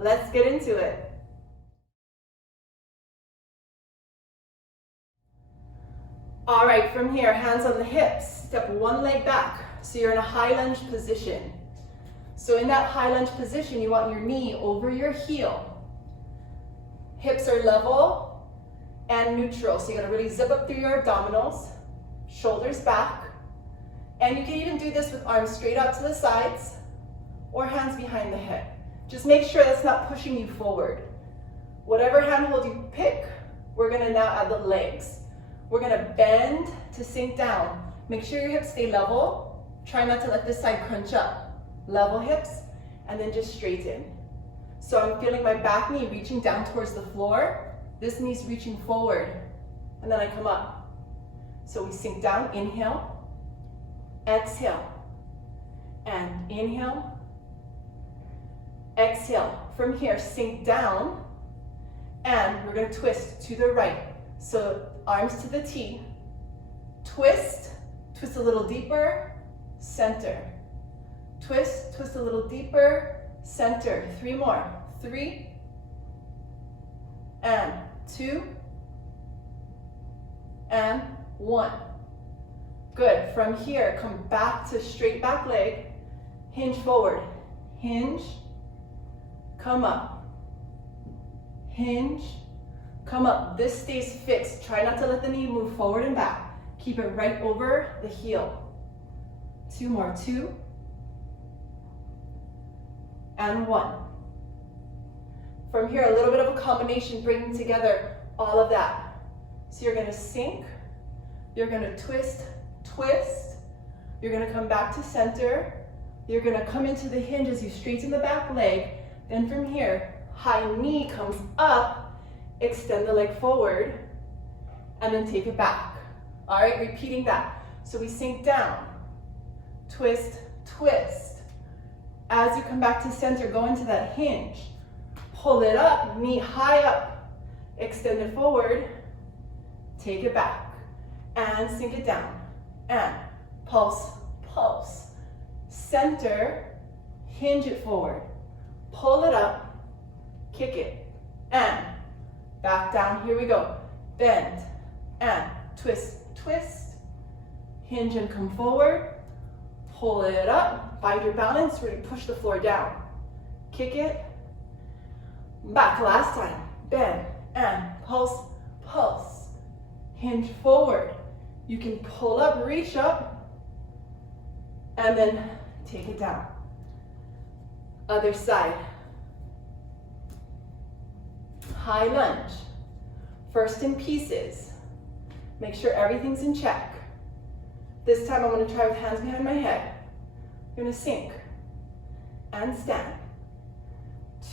Let's get into it. All right, from here, hands on the hips, step one leg back. So you're in a high lunge position. So in that high lunge position, you want your knee over your heel. Hips are level and neutral. So you gotta really zip up through your abdominals, shoulders back. And you can even do this with arms straight out to the sides or hands behind the head. Just make sure that's not pushing you forward. Whatever handhold you pick, we're gonna now add the legs. We're gonna bend to sink down. Make sure your hips stay level. Try not to let this side crunch up. Level hips, and then just straighten. So I'm feeling my back knee reaching down towards the floor. This knee's reaching forward, and then I come up. So we sink down, inhale, exhale, and inhale, exhale. From here, sink down, and we're gonna twist to the right. So arms to the T, twist, twist a little deeper, center. Twist, twist a little deeper, center. 3 more. 3, and 2, and 1. Good. From here, come back to straight back leg, hinge forward, hinge, come up, hinge, come up. This stays fixed. Try not to let the knee move forward and back. Keep it right over the heel. 2 more. 2, and 1. From here, a little bit of a combination, bringing together all of that. So you're gonna sink, you're gonna twist, twist, you're gonna come back to center, you're gonna come into the hinge as you straighten the back leg. Then from here, high knee comes up, extend the leg forward, and then take it back. All right, repeating that. So we sink down, twist, twist. As you come back to center, go into that hinge. Pull it up, knee high up. Extend it forward. Take it back. And sink it down. And pulse, pulse. Center, hinge it forward. Pull it up, kick it. And back down, here we go. Bend, and twist, twist. Hinge and come forward. Pull it up, find your balance, really push the floor down. Kick it, back last time. Bend, and pulse, pulse. Hinge forward. You can pull up, reach up, and then take it down. Other side. High lunge. First in pieces. Make sure everything's in check. This time I'm going to try with hands behind my head. I'm going to sink and stand.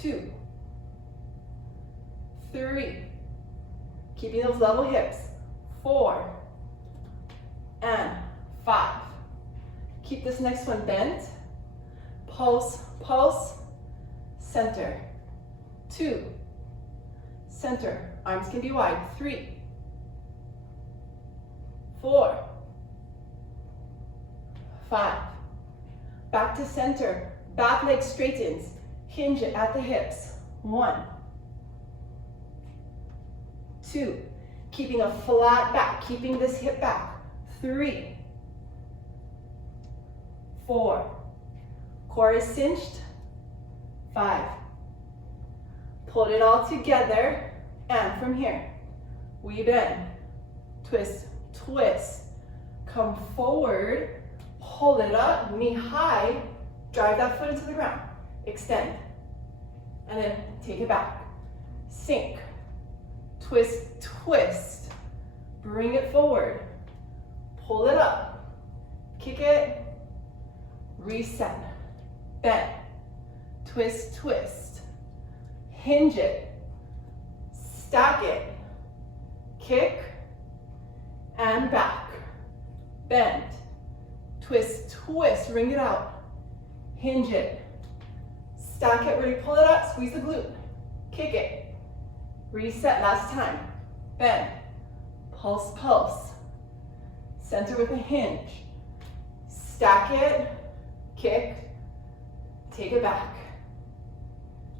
2, 3, keeping those level hips. 4, and 5. Keep this next one bent. Pulse, pulse, center. 2, center. Arms can be wide. 3, 4, 5. Back to center. Back leg straightens. Hinge it at the hips. 1, 2. Keeping a flat back. Keeping this hip back. 3, 4. Core is cinched. 5. Pull it all together. And from here, we bend. Twist, twist. Come forward. Pull it up, knee high, drive that foot into the ground, extend, and then take it back. Sink, twist, twist, bring it forward, pull it up, kick it, reset, bend, twist, twist, hinge it, stack it, kick, and back, bend, twist, twist, ring it out, hinge it, stack it, really pull it up, squeeze the glute, kick it, reset, last time, bend, pulse, pulse, center with a hinge, stack it, kick, take it back,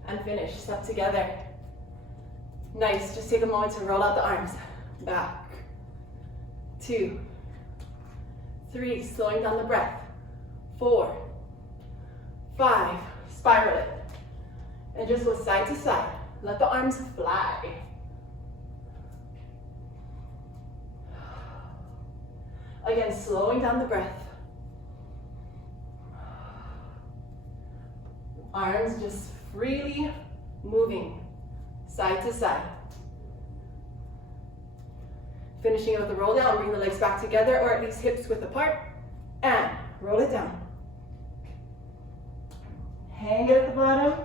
and finish. Step together. Nice, just take a moment to roll out the arms. Back, 2, 3, slowing down the breath, 4, 5, spiral it. And just go side to side. Let the arms fly. Again, slowing down the breath. Arms just freely moving side to side. Finishing it with the roll down, bring the legs back together or at least hips width apart. And roll it down. Hang it at the bottom.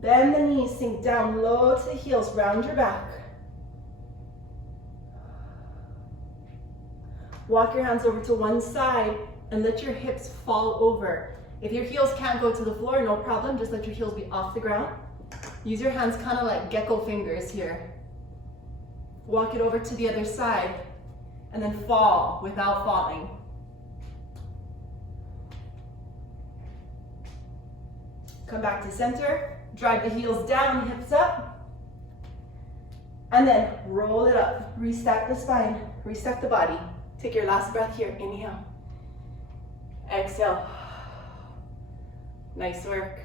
Bend the knees, sink down low to the heels, round your back. Walk your hands over to one side and let your hips fall over. If your heels can't go to the floor, no problem, just let your heels be off the ground. Use your hands kind of like gecko fingers here. Walk it over to the other side and then fall without falling. Come back to center, drive the heels down, hips up, and then roll it up. Restack the spine, restack the body. Take your last breath here, inhale. Exhale. Nice work.